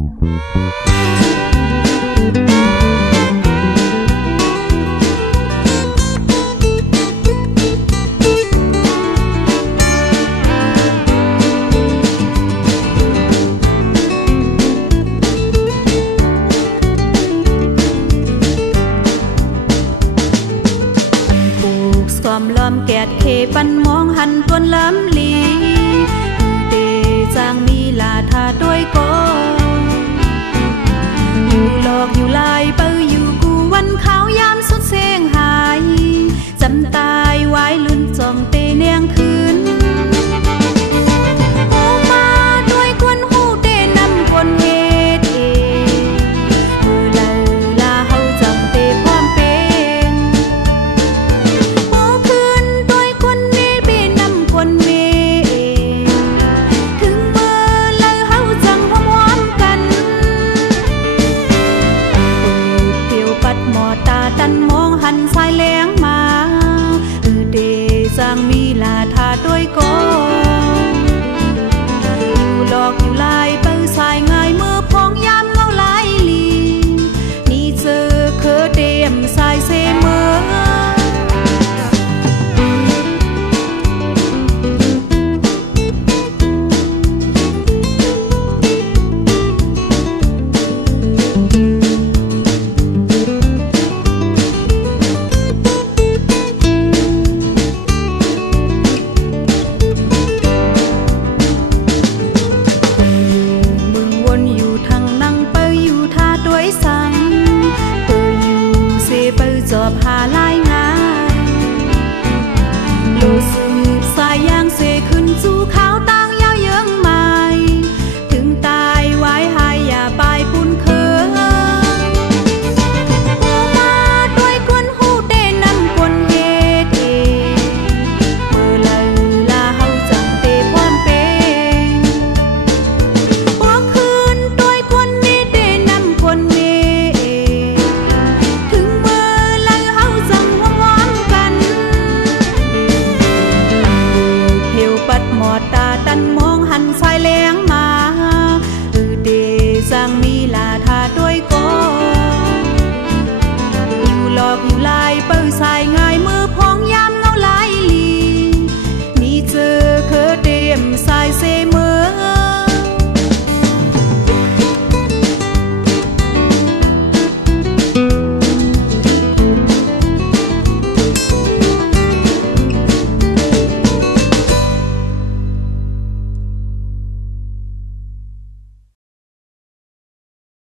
ความล้อมแกดเคปันมองหันตวนล้ำลีเตจางมีลาทาด้วยก็อยู่หลอกอยู่ลายเปื้ออยู่กูวันขาวยามสุดเสียงหายจำตายไว้ลุ้นจองเตเนียงคืนโอมาด้วยกวนหูเตนำคนเฮดเอมือลาลาเฮาจำเตพร้อมเป็นโอคืนด้วยกวนนี้เป็นนำคนเมถึงเมื่อลาเฮาจังหอมกันเปียวปัดหมอตาตันมองหันสายแหลงมาเดจางมีลาทาด้วยก็อยู่หลอกอยู่ลายเปื้อสายง่ายเมื่อพองยามเงาลายลีนี่เจอเคอเตมสายเสมอจอบหาลายงานโลสืบสายยางเสขึ้นสู่ขาวต่างยาวเยื้องไม้ถึงตายไว้หายอย่าปลายปุ่นเคิงโอมาด้วยกวนหูเตนำกวนเฮดเอเมื่อลาเฮาจังเตความเป็นโอคืนด้วยกวนนี้เตนำกวนเมหมอตาตันมองหันสายแหลง